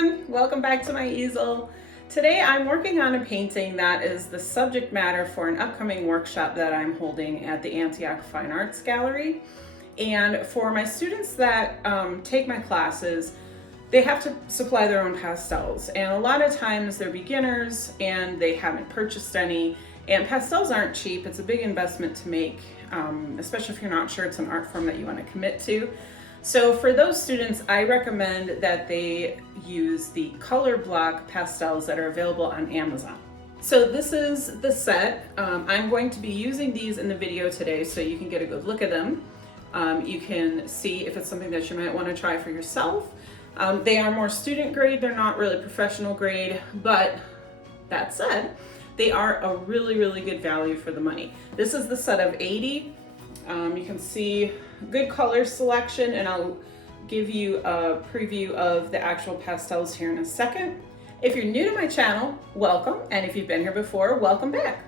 everyone, welcome back to my easel. Today I'm working on a painting that is the subject matter for an upcoming workshop that I'm holding at the Antioch Fine Arts Gallery. And for my students that take my classes, they have to supply their own pastels. And a lot of times they're beginners and they haven't purchased any. And pastels aren't cheap. It's a big investment to make, especially if you're not sure it's an art form that you want to commit to. So for those students, I recommend that they use the color block pastels that are available on Amazon. So this is the set. I'm going to be using these in the video today so you can get a good look at them. You can see if it's something that you might want to try for yourself. They are more student grade, they're not really professional grade, but that said, they are a really, really good value for the money. This is the set of 80. You can see good color selection, and I'll give you a preview of the actual pastels here in a second. If you're new to my channel, welcome, and if you've been here before, welcome back.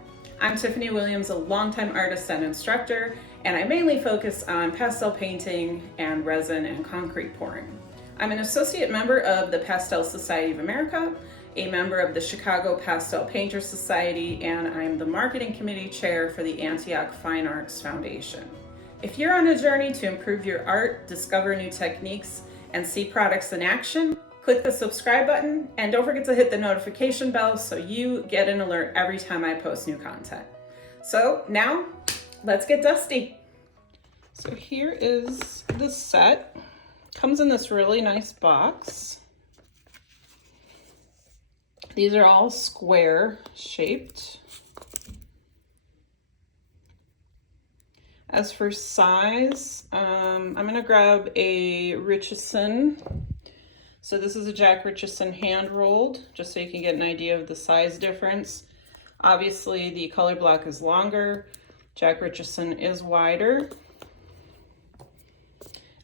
I'm Tiffany Williams, a longtime artist and instructor, and I mainly focus on pastel painting and resin and concrete pouring. I'm an associate member of the Pastel Society of America, a member of the Chicago Pastel Painters Society, and I'm the marketing committee chair for the Antioch Fine Arts Foundation. If you're on a journey to improve your art, discover new techniques, and see products in action, click the subscribe button and don't forget to hit the notification bell so you get an alert every time I post new content. So now, let's get dusty. So here is the set. Comes in this really nice box. These are all square shaped. As for size, I'm gonna grab a Richardson. So this is a Jack Richardson hand rolled, just so you can get an idea of the size difference. Obviously the color block is longer, Jack Richardson is wider.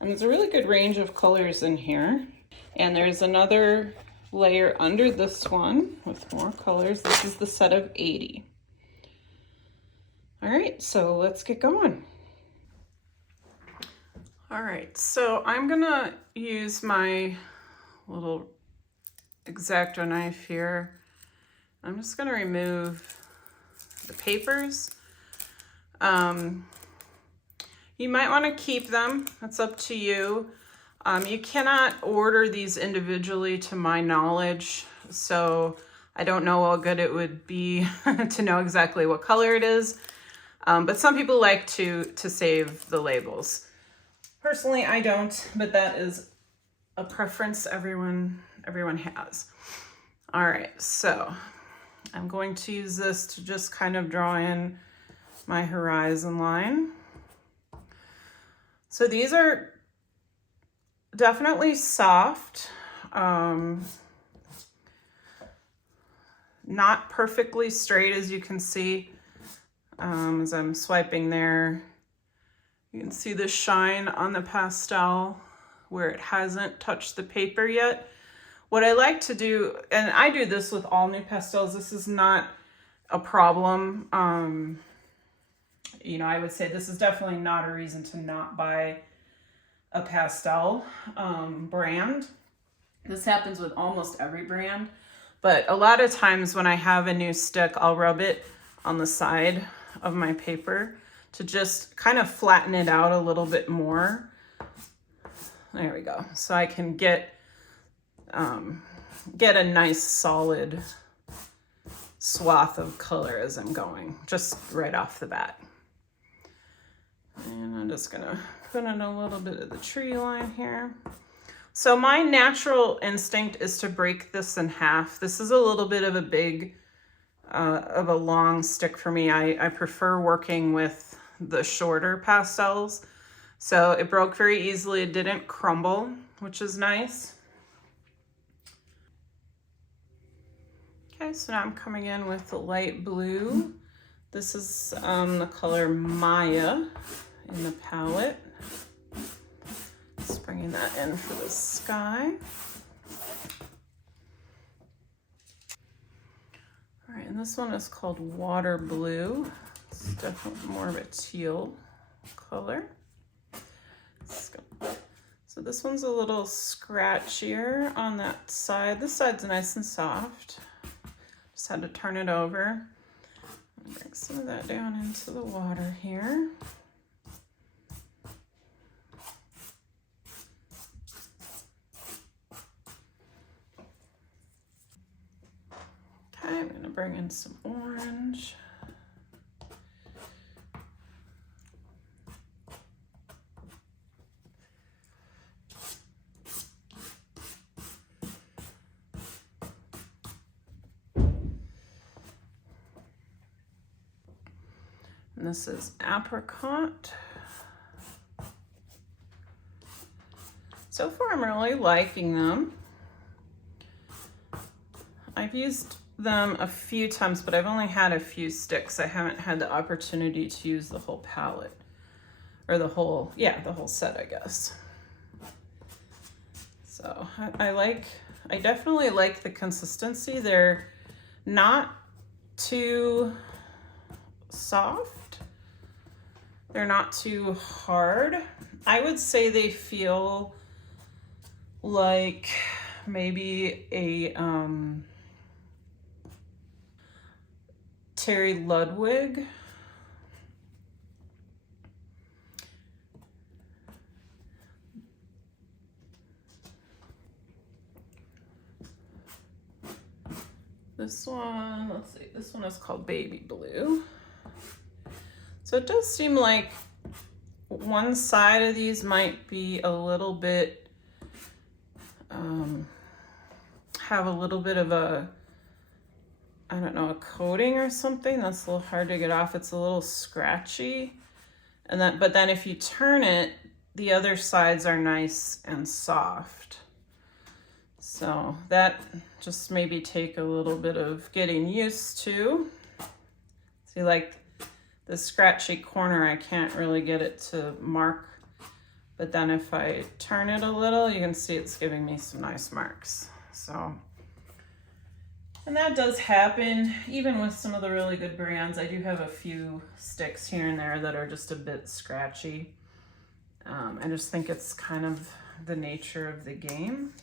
And there's a really good range of colors in here. And there's another layer under this one with more colors. This is the set of 80. All right, so let's get going. All right, so I'm gonna use my little X-Acto knife here. I'm just gonna remove the papers. You might wanna keep them, that's up to you. You cannot order these individually to my knowledge, so I don't know how good it would be to know exactly what color it is. But some people like to save the labels. Personally, I don't, but that is a preference everyone has. All right, so I'm going to use this to just kind of draw in my horizon line. So these are definitely soft, not perfectly straight, as you can see. As I'm swiping there, you can see the shine on the pastel where it hasn't touched the paper yet. What I like to do, and I do this with all new pastels, this is not a problem. You know, I would say this is definitely not a reason to not buy a pastel brand. This happens with almost every brand, but a lot of times when I have a new stick, I'll rub it on the side of my paper to just kind of flatten it out a little bit more. There we go. So I can get a nice solid swath of color as I'm going, just right off the bat. And I'm just gonna put in a little bit of the tree line here. So my natural instinct is to break this in half. This is a little bit of a big, of a long stick for me. I prefer working with the shorter pastels. So it broke very easily. It didn't crumble, which is nice. Okay, so now I'm coming in with the light blue. This is the color Maya in the palette. Just bringing that in for the sky. All right, and this one is called Water Blue. It's definitely more of a teal color. This So this one's a little scratchier on that side. This side's nice and soft. Just had to turn it over. Bring some of that down into the water here. Okay, I'm gonna bring in some orange. And this is apricot. So far, I'm really liking them. I've used them a few times, but I've only had a few sticks. I haven't had the opportunity to use the whole palette, or the whole set, I guess. So I definitely like the consistency. They're not too soft. They're not too hard. I would say they feel like maybe a Terry Ludwig. This one, let's see, this one is called Baby Blue. So it does seem like one side of these might be a little bit, have a little bit of a, I don't know, a coating or something. That's a little hard to get off. It's a little scratchy. But then if you turn it, the other sides are nice and soft. So that just maybe take a little bit of getting used to. See, like the scratchy corner, I can't really get it to mark. But then if I turn it a little, you can see it's giving me some nice marks. So, and that does happen even with some of the really good brands. I do have a few sticks here and there that are just a bit scratchy. I just think it's kind of the nature of the game.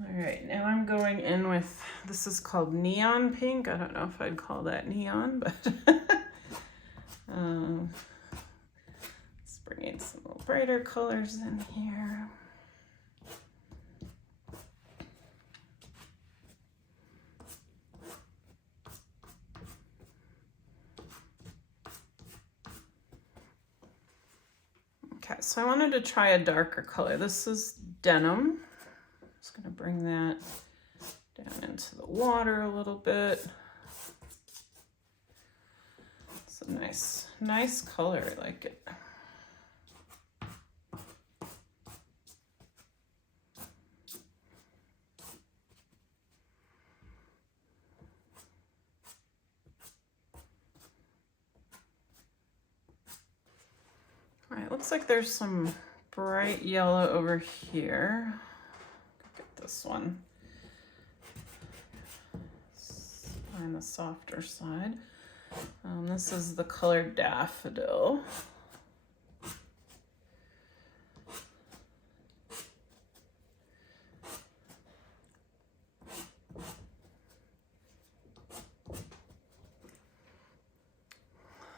All right, now I'm going in with, this is called Neon Pink. I don't know if I'd call that neon, but let's bring in some little brighter colors in here. Okay, so I wanted to try a darker color. This is Denim. Just gonna bring that down into the water a little bit. It's a nice color, I like it. All right, looks like there's some bright yellow over here. Get this one on the softer side. This is the color Daffodil.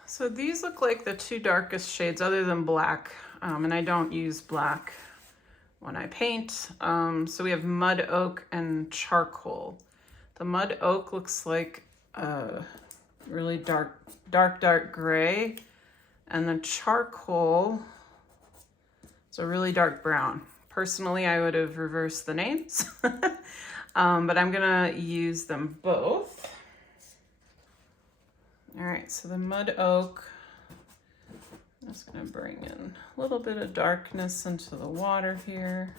So these look like the two darkest shades other than black, and I don't use black when I paint. So we have Mud Oak and Charcoal. The Mud Oak looks like a really dark gray, and the Charcoal is a really dark brown. Personally, I would have reversed the names, but I'm gonna use them both. All right, so the Mud Oak, I'm just gonna bring in a little bit of darkness into the water here.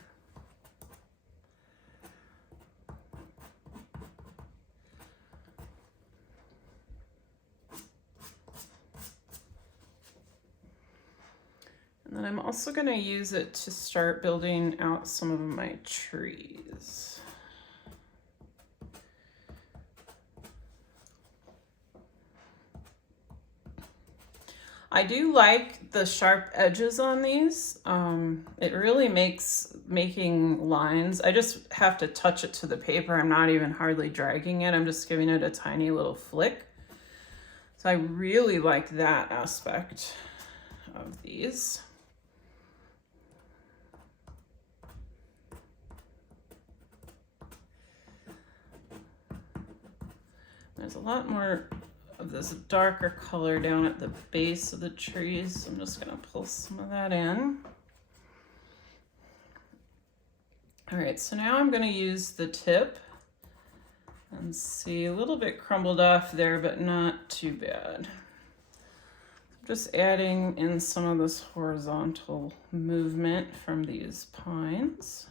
And then I'm also gonna use it to start building out some of my trees. I do like the sharp edges on these. It really makes making lines. I just have to touch it to the paper. I'm not even hardly dragging it. I'm just giving it a tiny little flick. So I really like that aspect of these. There's a lot more of this darker color down at the base of the trees. So I'm just gonna pull some of that in. All right, so now I'm gonna use the tip and see a little bit crumbled off there, but not too bad. Just adding in some of this horizontal movement from these pines.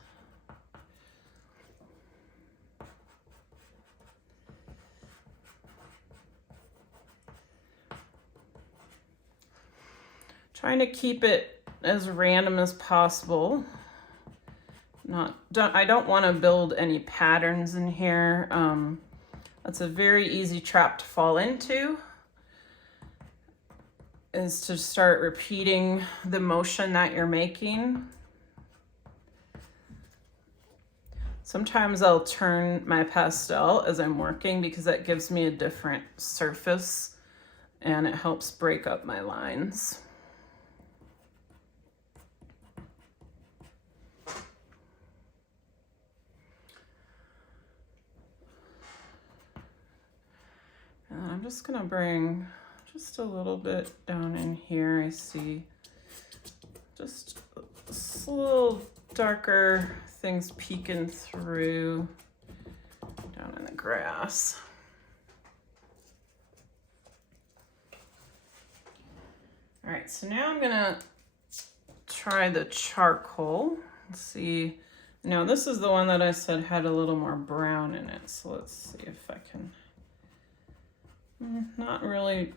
Trying to keep it as random as possible. I don't want to build any patterns in here. That's a very easy trap to fall into, is to start repeating the motion that you're making. Sometimes I'll turn my pastel as I'm working because that gives me a different surface and it helps break up my lines. And I'm just gonna bring just a little bit down in here. I see just a little darker things peeking through down in the grass. All right, so now I'm gonna try the charcoal. Let's see. Now this is the one that I said had a little more brown in it. So let's see if I can, not really,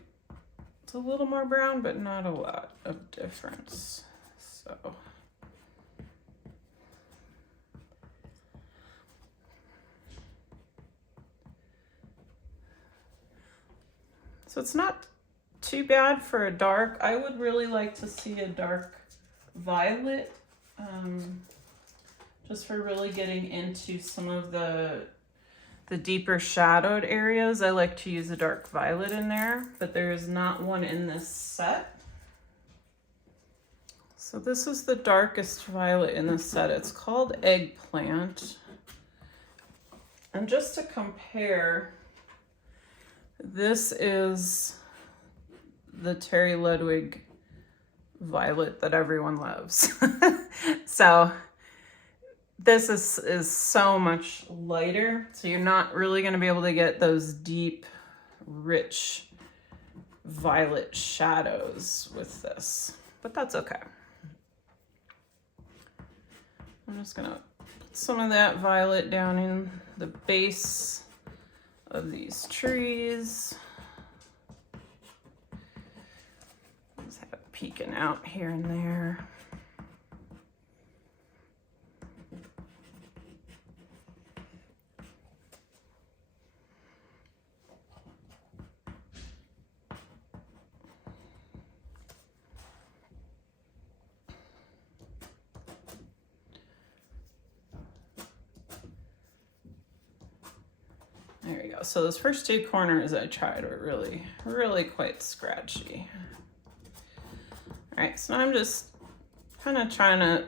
it's a little more brown, but not a lot of difference. So it's not too bad for a dark. I would really like to see a dark violet, just for really getting into some of the deeper shadowed areas. I like to use a dark violet in there, but there is not one in this set. So this is the darkest violet in the set. It's called Eggplant. And just to compare, this is the Terry Ludwig violet that everyone loves. So this is so much lighter. So you're not really going to be able to get those deep, rich violet shadows with this, but that's okay. I'm just going to put some of that violet down in the base of these trees. Just have it peeking out here and there. There you go. So those first two corners I tried were really, really quite scratchy. All right, so now I'm just kind of trying to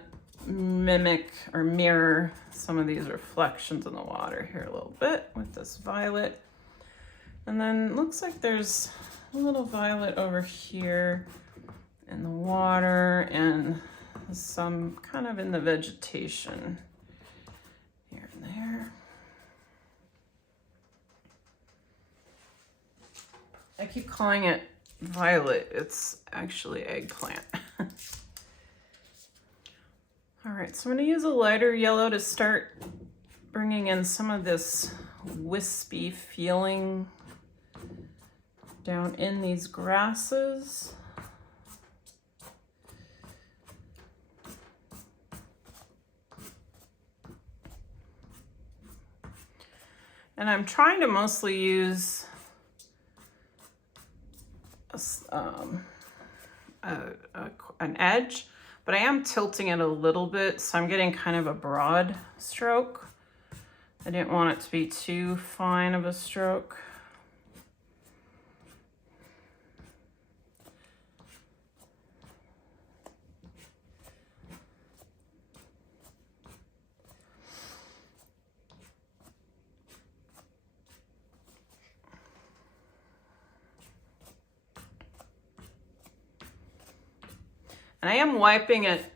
mimic or mirror some of these reflections in the water here a little bit with this violet. And then looks like there's a little violet over here in the water and some kind of in the vegetation here and there. I keep calling it violet. It's actually eggplant. All right, so I'm gonna use a lighter yellow to start bringing in some of this wispy feeling down in these grasses. And I'm trying to mostly use an edge, but I am tilting it a little bit, so I'm getting kind of a broad stroke. I didn't want it to be too fine of a stroke. And I am wiping it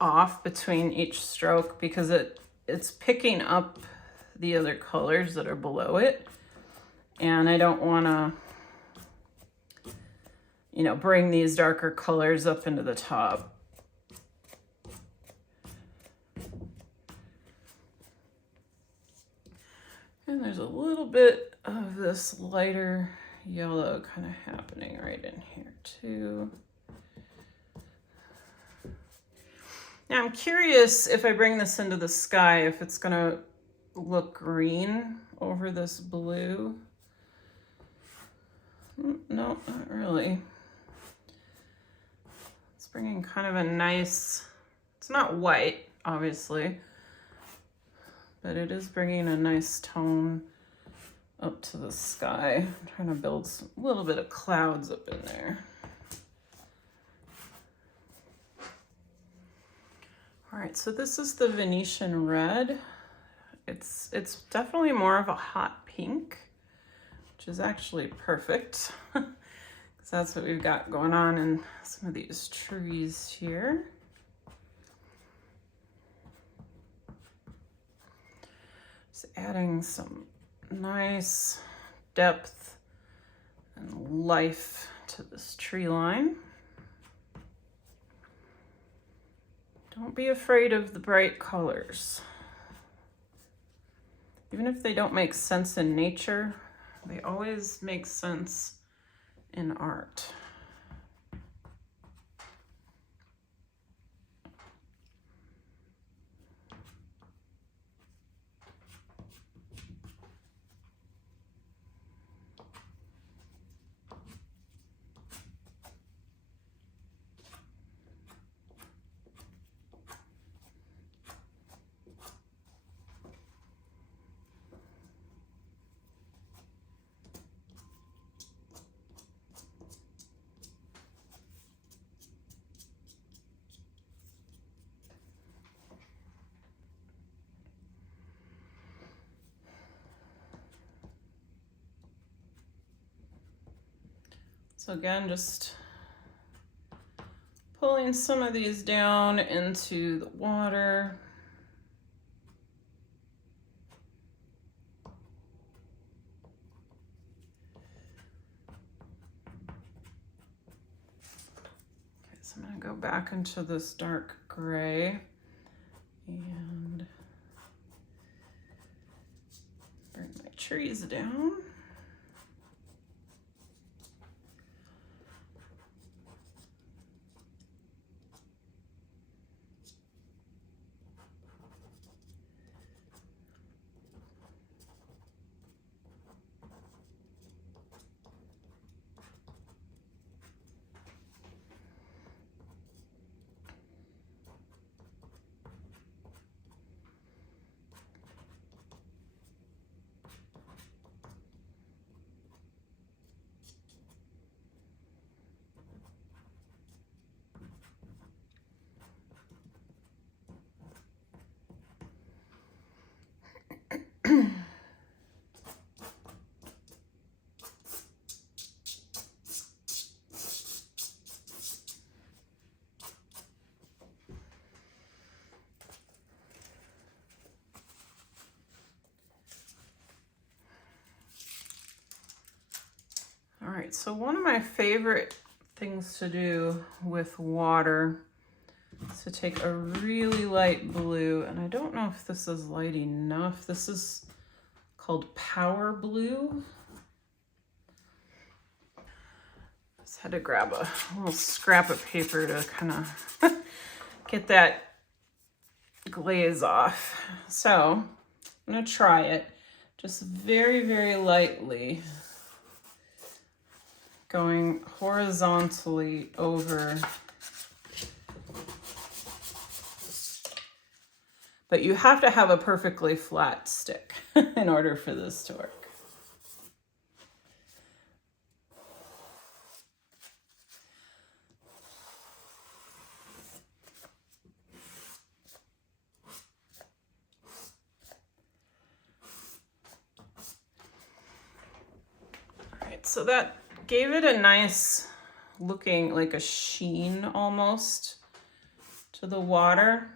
off between each stroke because it's picking up the other colors that are below it. And I don't want to, you know, bring these darker colors up into the top. And there's a little bit of this lighter yellow kind of happening right in here too. Now I'm curious if I bring this into the sky, if it's gonna look green over this blue. No, not really. It's bringing kind of a nice, it's not white, obviously, but it is bringing a nice tone up to the sky. I'm trying to build a little bit of clouds up in there. All right, so this is the Venetian red. It's definitely more of a hot pink, which is actually perfect, because that's what we've got going on in some of these trees here. Just adding some nice depth and life to this tree line. Don't be afraid of the bright colors. Even if they don't make sense in nature, they always make sense in art. So again, just pulling some of these down into the water. Okay, so I'm going to go back into this dark gray and bring my trees down. All right, so one of my favorite things to do with water is to take a really light blue, and I don't know if this is light enough. This is called Power Blue. Just had to grab a little scrap of paper to kind of get that glaze off. So I'm gonna try it just very, very lightly. going horizontally over. But you have to have a perfectly flat stick in order for this to work. All right, so that gave it a nice looking, like a sheen almost to the water.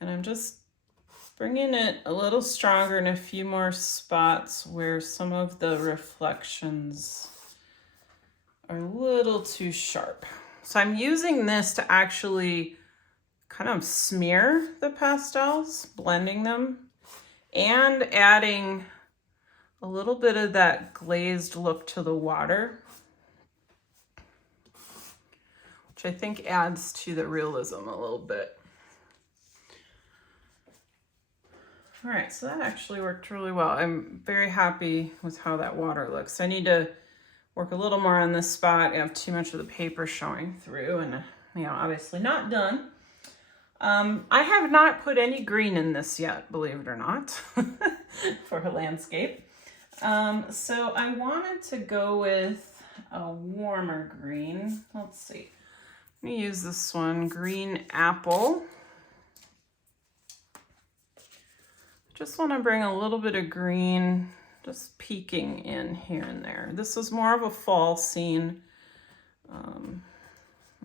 And I'm just bringing it a little stronger in a few more spots where some of the reflections are a little too sharp. So I'm using this to actually kind of smear the pastels, blending them, and adding a little bit of that glazed look to the water, which I think adds to the realism a little bit. All right, so that actually worked really well. I'm very happy with how that water looks. I need to work a little more on this spot. I have too much of the paper showing through and, obviously not done. I have not put any green in this yet, believe it or not, for a landscape. So I wanted to go with a warmer green. Let's see. Let me use this one, Green Apple. Just want to bring a little bit of green, just peeking in here and there. This is more of a fall scene.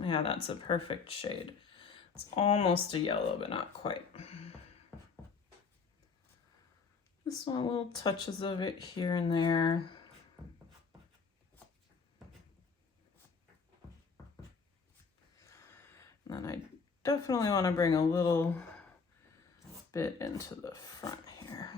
Yeah, that's a perfect shade. It's almost a yellow, but not quite. This one, little touches of it here and there. And then I definitely want to bring a little bit into the front here.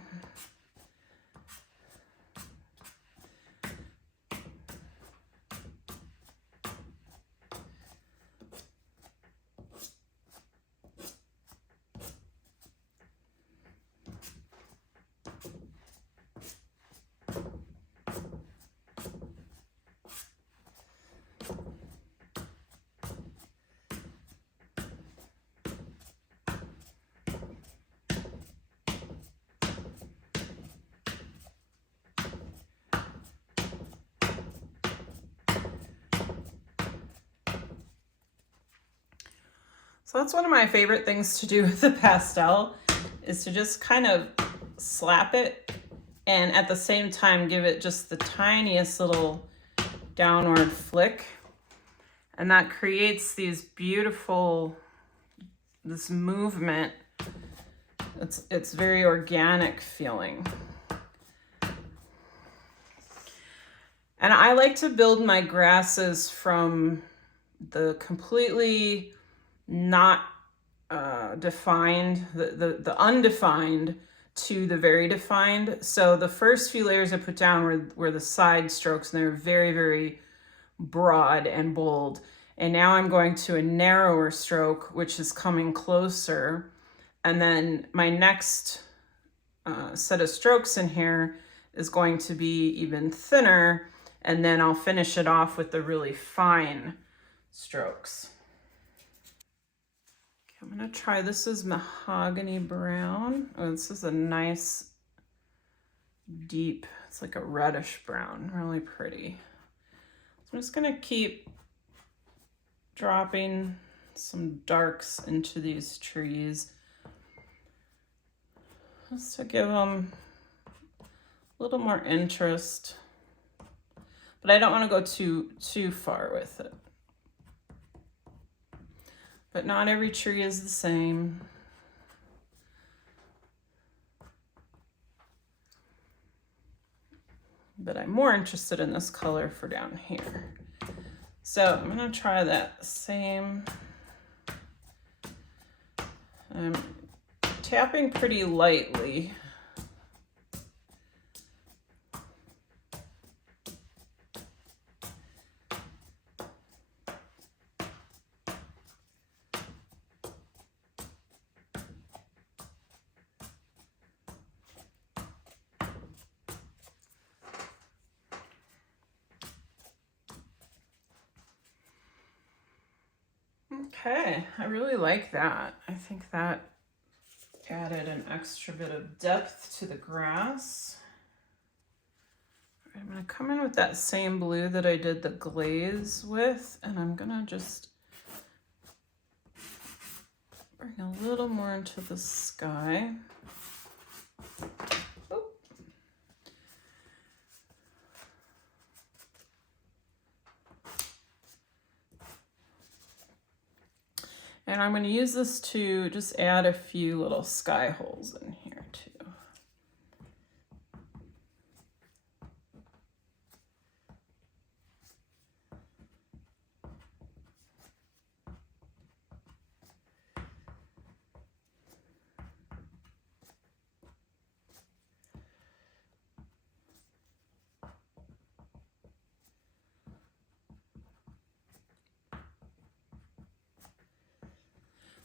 So that's one of my favorite things to do with the pastel, is to just kind of slap it and at the same time give it just the tiniest little downward flick. And that creates these beautiful, this movement. It's very organic feeling. And I like to build my grasses from the completely not defined, the undefined, to the very defined. So the first few layers I put down were the side strokes, and they're very, very broad and bold. And now I'm going to a narrower stroke, which is coming closer. And then my next set of strokes in here is going to be even thinner. And then I'll finish it off with the really fine strokes. I'm gonna try, this is Mahogany Brown. Oh, this is a nice deep, it's like a reddish brown, really pretty. So I'm just gonna keep dropping some darks into these trees just to give them a little more interest. But I don't want to go too far with it. But not every tree is the same. But I'm more interested in this color for down here. So I'm gonna try that same. I'm tapping pretty lightly. Okay, I really like that. I think that added an extra bit of depth to the grass. I'm gonna come in with that same blue that I did the glaze with, and I'm gonna just bring a little more into the sky. Oh. And I'm going to use this to just add a few little sky holes in here too.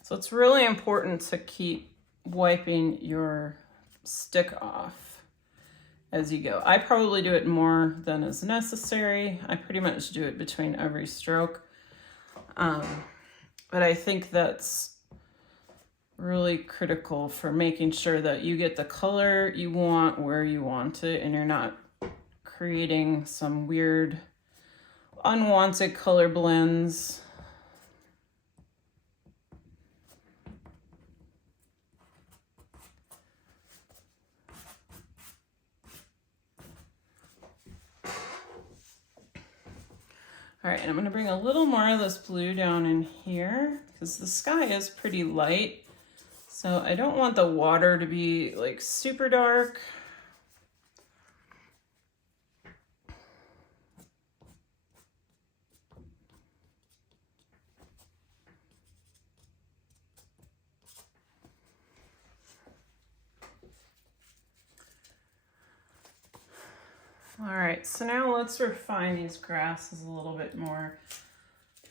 So it's really important to keep wiping your stick off as you go. I probably do it more than is necessary. I pretty much do it between every stroke. But I think that's really critical for making sure that you get the color you want where you want it, and you're not creating some weird unwanted color blends. All right, and I'm gonna bring a little more of this blue down in here because the sky is pretty light. So I don't want the water to be like super dark. All right, so now let's refine these grasses a little bit more.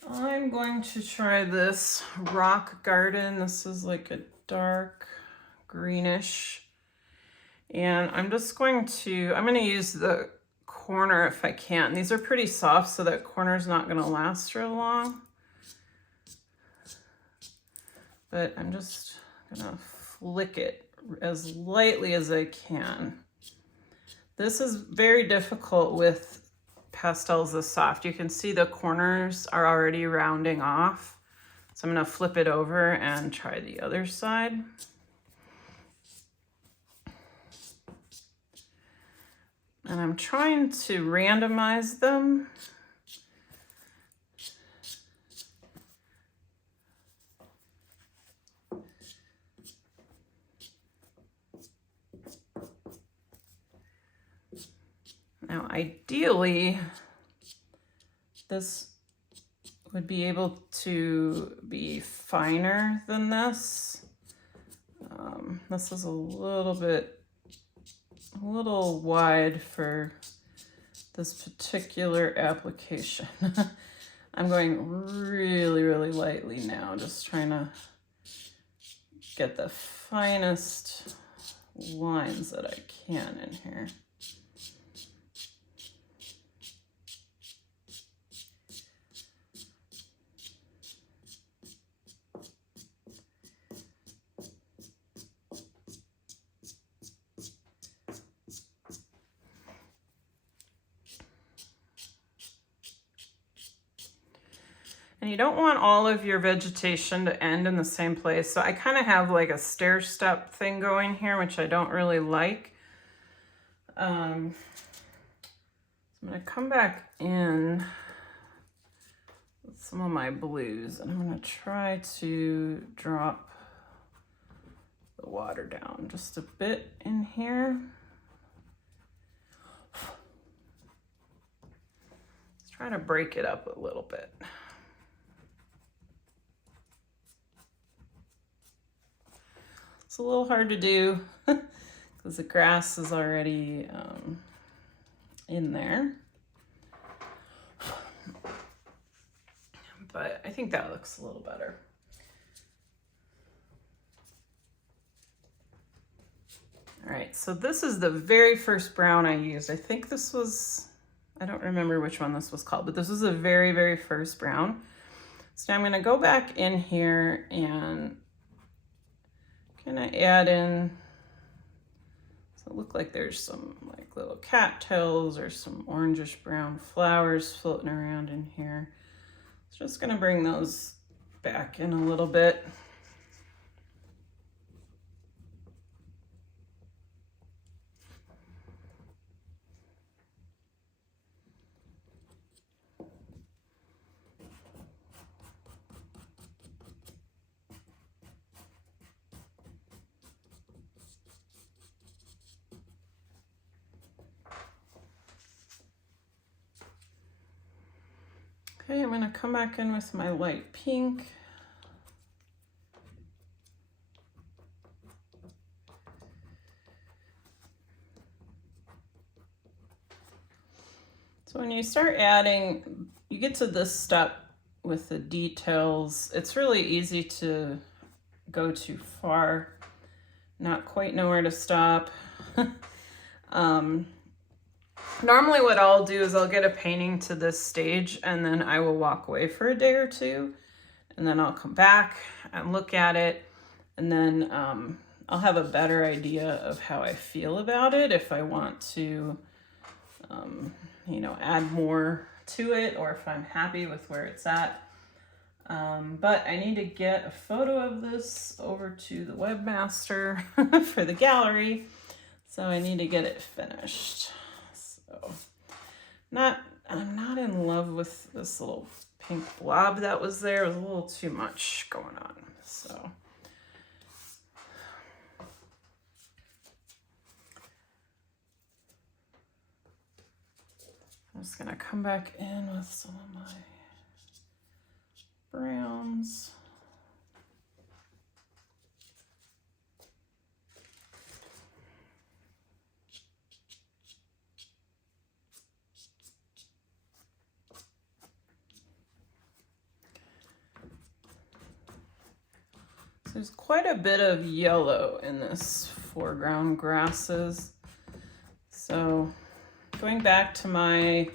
I'm going to try this rock garden. This is like a dark greenish. And I'm going to use the corner if I can. These are pretty soft, so that corner's not gonna last real long. But I'm just gonna flick it as lightly as I can. This is very difficult with pastels this soft. You can see the corners are already rounding off. So I'm gonna flip it over and try the other side. And I'm trying to randomize them. Now, ideally, this would be able to be finer than this. This is a little wide for this particular application. I'm going really, really lightly now, just trying to get the finest lines that I can in here. And you don't want all of your vegetation to end in the same place. So I kind of have like a stair step thing going here, which I don't really like. So I'm gonna come back in with some of my blues, and I'm gonna try to drop the water down just a bit in here. Let's try to break it up a little bit. It's a little hard to do because the grass is already in there. But I think that looks a little better. All right, so this is the very first brown I used. I think this was, I don't remember which one this was called, but this was the very, very first brown. So now I'm gonna go back in here and kind of add in, so it look like there's some like little cattails or some orangish brown flowers floating around in here. So just gonna bring those back in a little bit. Okay, I'm gonna come back in with my light pink. So when you start adding, you get to this step with the details, it's really easy to go too far, not quite know where to stop. Normally what I'll do is I'll get a painting to this stage and then I will walk away for a day or two, and then I'll come back and look at it, and then I'll have a better idea of how I feel about it, if I want to you know, add more to it, or if I'm happy with where it's at. But I need to get a photo of this over to the webmaster for the gallery, so I need to get it finished. So I'm not in love with this little pink blob that was there. It was a little too much going on, so. I'm just gonna come back in with some of my browns. So there's quite a bit of yellow in this foreground grasses. So going back to my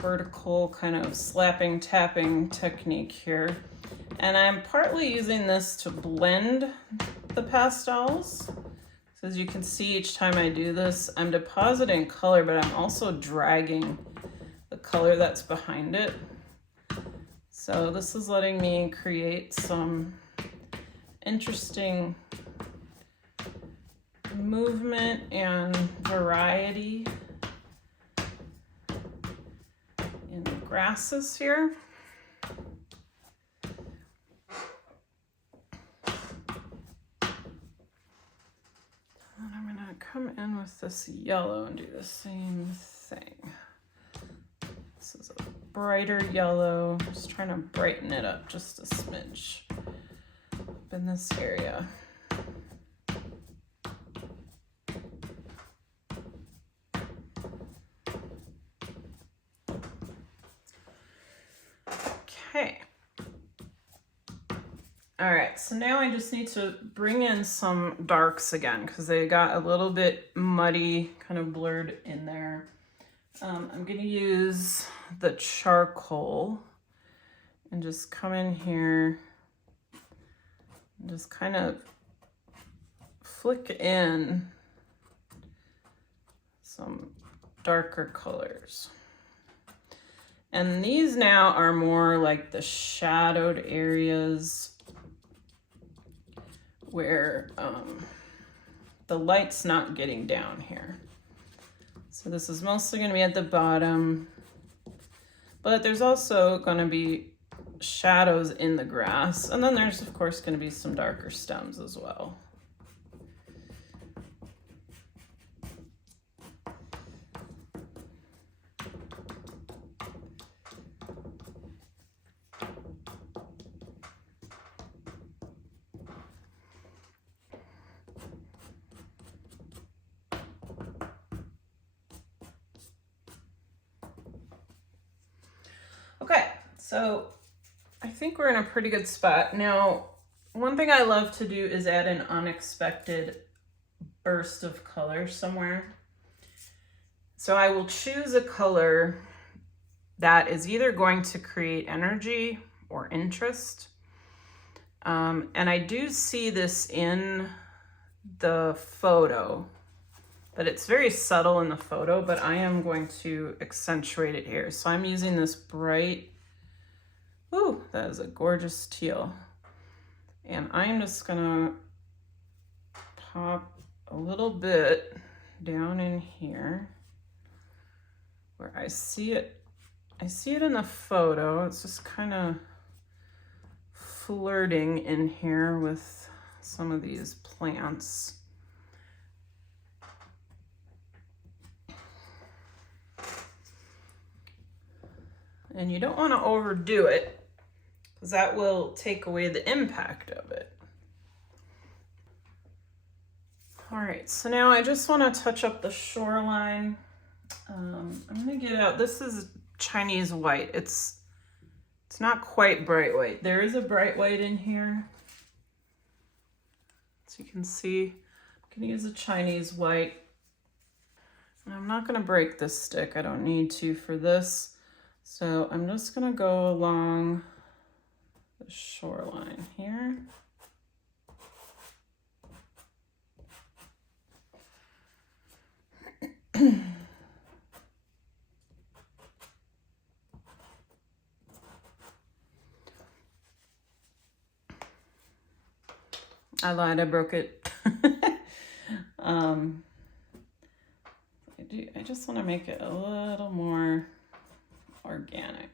vertical kind of slapping tapping technique here, and I'm partly using this to blend the pastels. So as you can see, each time I do this, I'm depositing color, but I'm also dragging the color that's behind it. So this is letting me create some interesting movement and variety in the grasses here. And I'm gonna come in with this yellow and do the same thing. This is a brighter yellow, just trying to brighten it up just a smidge up in this area. Okay. All right, so now I just need to bring in some darks again because they got a little bit muddy, kind of blurred in there. I'm gonna use the charcoal and just come in here and just kind of flick in some darker colors. And these now are more like the shadowed areas where the light's not getting down here. So this is mostly going to be at the bottom, but there's also going to be shadows in the grass. And then there's of course going to be some darker stems as well. Okay, so I think we're in a pretty good spot. Now, one thing I love to do is add an unexpected burst of color somewhere. So I will choose a color that is either going to create energy or interest. And I do see this in the photo, but it's very subtle in the photo, but I am going to accentuate it here. So I'm using this bright, ooh, that is a gorgeous teal. And I'm just gonna pop a little bit down in here where I see it. I see it in the photo. It's just kind of flirting in here with some of these plants. And you don't want to overdo it because that will take away the impact of it. All right, so now I just want to touch up the shoreline. I'm gonna get out, this is Chinese white. It's not quite bright white. There is a bright white in here. So you can see, I'm gonna use a Chinese white. And I'm not gonna break this stick. I don't need to for this. So I'm just gonna go along the shoreline here. I lied, I broke it. I just want to make it a little more organic.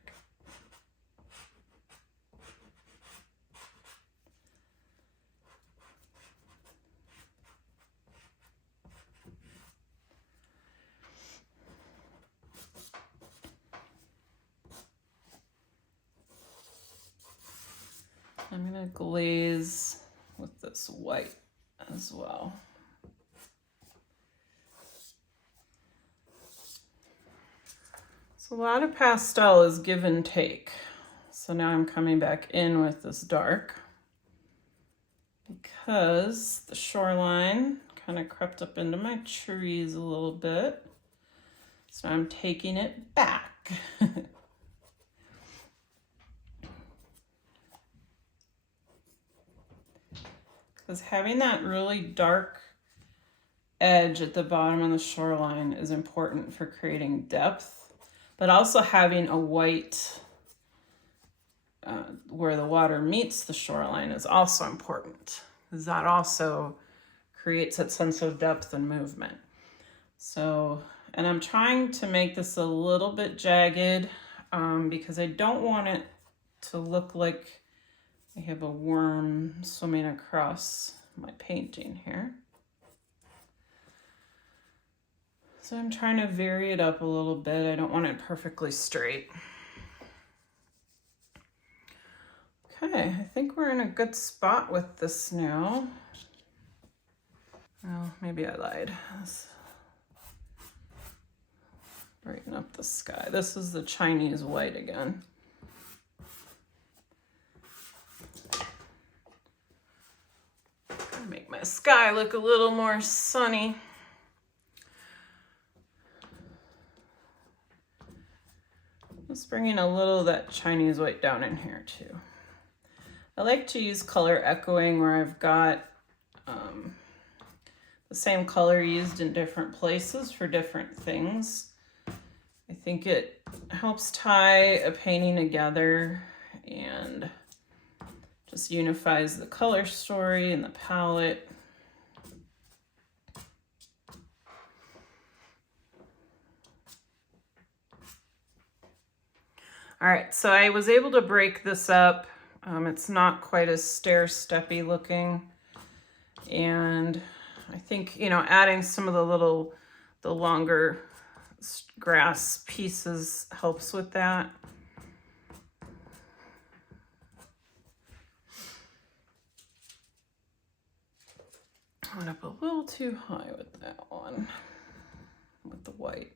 I'm gonna glaze with this white as well. So a lot of pastel is give and take. So now I'm coming back in with this dark because the shoreline kind of crept up into my trees a little bit. So I'm taking it back. Because having that really dark edge at the bottom of the shoreline is important for creating depth, but also having a white where the water meets the shoreline is also important, because that also creates that sense of depth and movement. So, and I'm trying to make this a little bit jagged because I don't want it to look like I have a worm swimming across my painting here. So I'm trying to vary it up a little bit. I don't want it perfectly straight. Okay, I think we're in a good spot with this now. Oh, maybe I lied. Let's brighten up the sky. This is the Chinese white again. Make my sky look a little more sunny. Just bringing a little of that Chinese white down in here too. I like to use color echoing where I've got the same color used in different places for different things. I think it helps tie a painting together and just unifies the color story and the palette. All right, so I was able to break this up. It's not quite as stair-steppy looking. And I think, you know, adding some of the longer grass pieces helps with that. I went up a little too high with that one, with the white.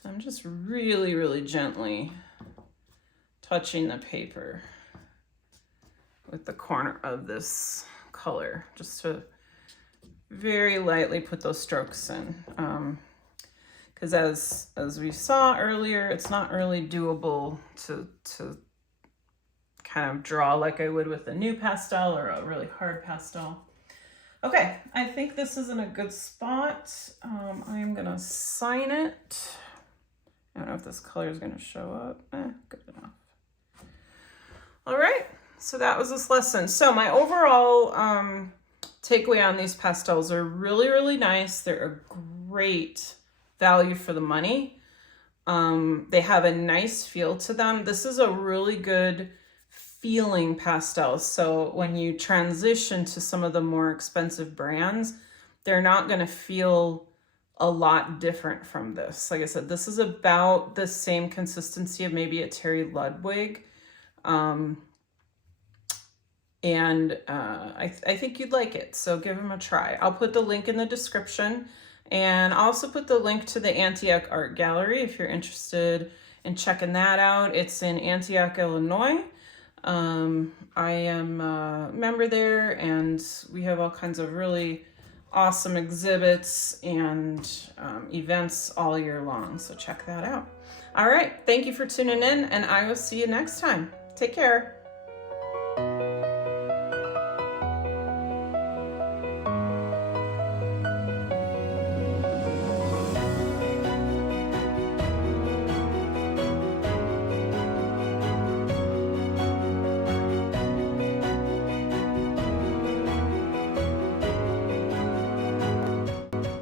So I'm just really, really gently touching the paper with the corner of this color, just to very lightly put those strokes in. because as we saw earlier, it's not really doable to kind of draw like I would with a new pastel or a really hard pastel. Okay, I think this is in a good spot. I am gonna sign it. I don't know if this color is gonna show up. Good enough. All right, so that was this lesson. So my overall takeaway on these pastels are really, really nice. They're a great value for the money. They have a nice feel to them. This is a really good feeling pastel. So when you transition to some of the more expensive brands, they're not going to feel a lot different from this. Like I said, this is about the same consistency of maybe a Terry Ludwig. I think you'd like it, so give them a try. I'll put the link in the description, and I'll also put the link to the Antioch Art Gallery if you're interested in checking that out. It's in Antioch, Illinois. I am a member there, and we have all kinds of really awesome exhibits and events all year long, so check that out. All right, thank you for tuning in, and I will see you next time. Take care.